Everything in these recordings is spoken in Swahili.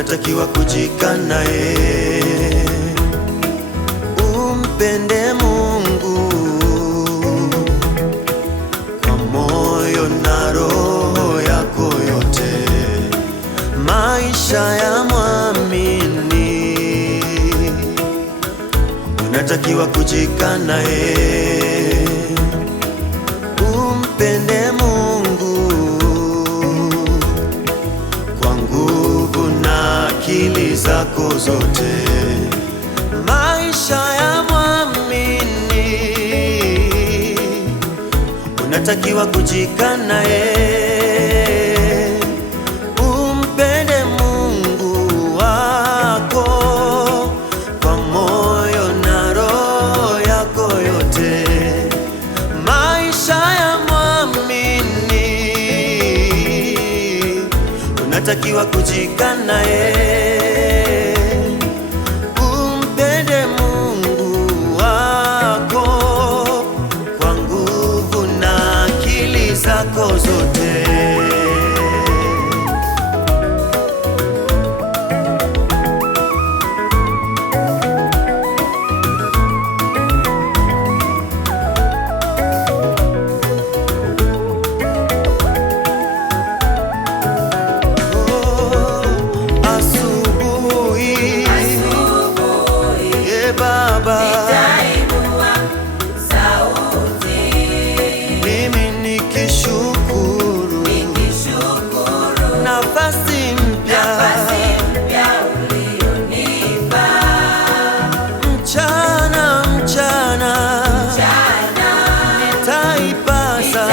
unatakiwa kujikana umpende Mungu kwa moyo na roho yako yote. Maisha ya mwamini unatakiwa kujikana umpende Mungu kwa nguvu na akili zako zote. Maisha ya mwamini unatakiwa kujikana umpende Mungu wako kwa moyo na roho yako yote. Maisha ya mwamini unatakiwa kujikana umpende Mungu wako kwa nguvu na akili zako zote. Nitainua sauti, Mimi nikishukuru nafasi mpya ulionipa. mchana nitaipaza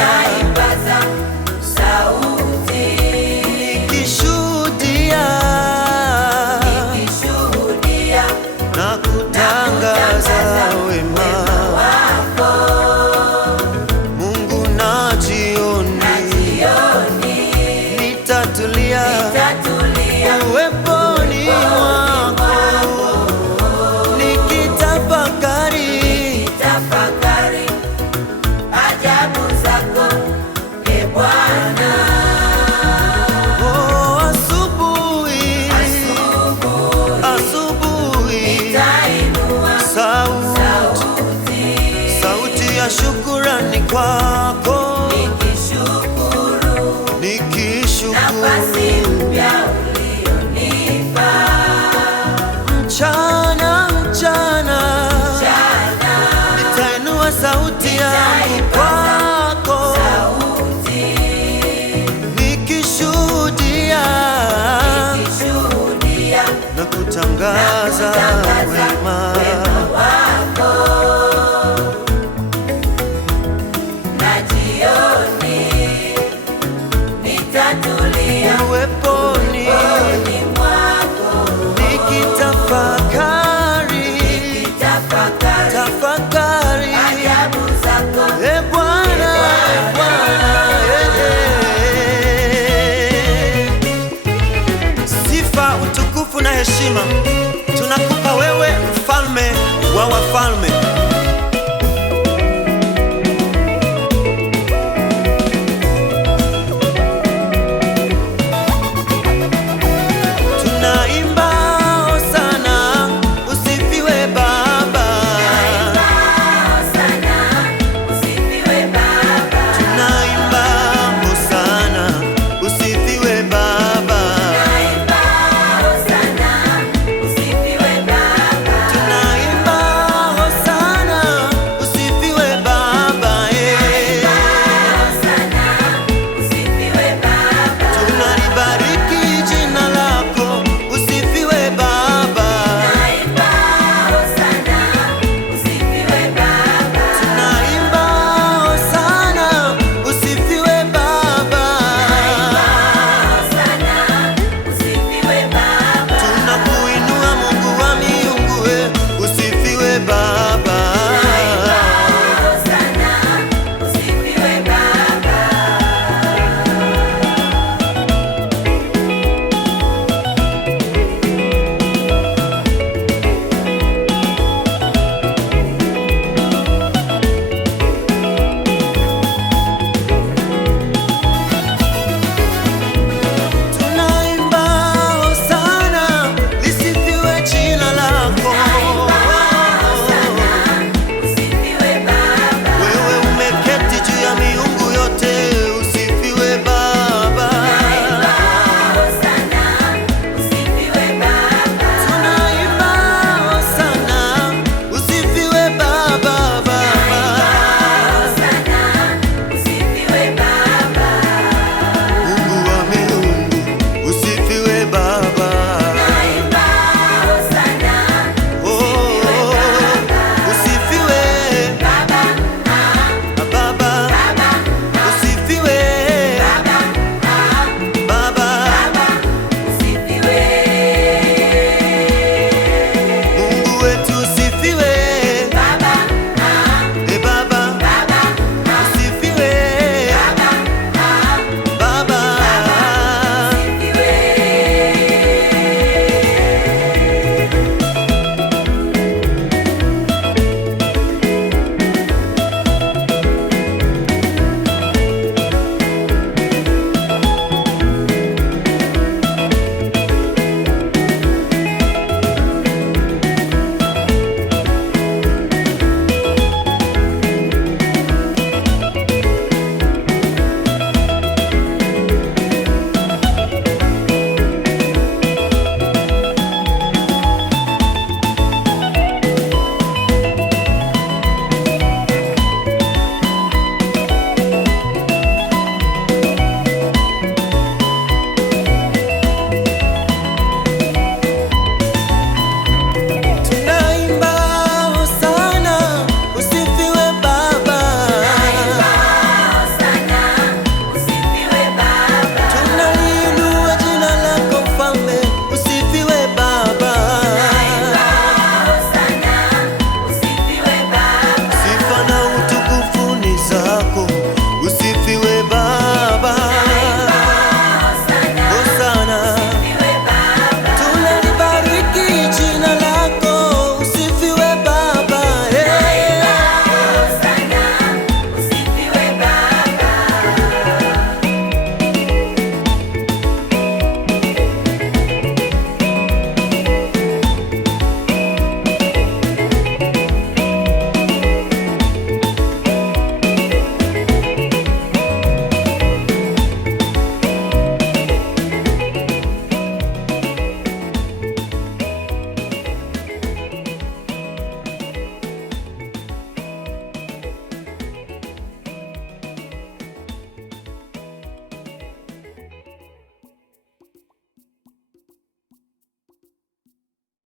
sauti, nikishuhudia na kutangaza wema wako. Mungu, na jioni nitatulia uweponi mwako, nikitafakari ajabu zako, e Bwana. Asubuhi Nitainua sauti ya shukurani kwako, nikishukuru nafasi mpya ulionipa. mchana nitainua sauti yangu kwako, nikishuhudia na kutangaza wema wako. Na jioni nitatulia uweponi mwako, nikitafakari ajabu zako, e Bwana, Sifa, utukufu na heshima tunakupa wewe, mfalme wa wafalme.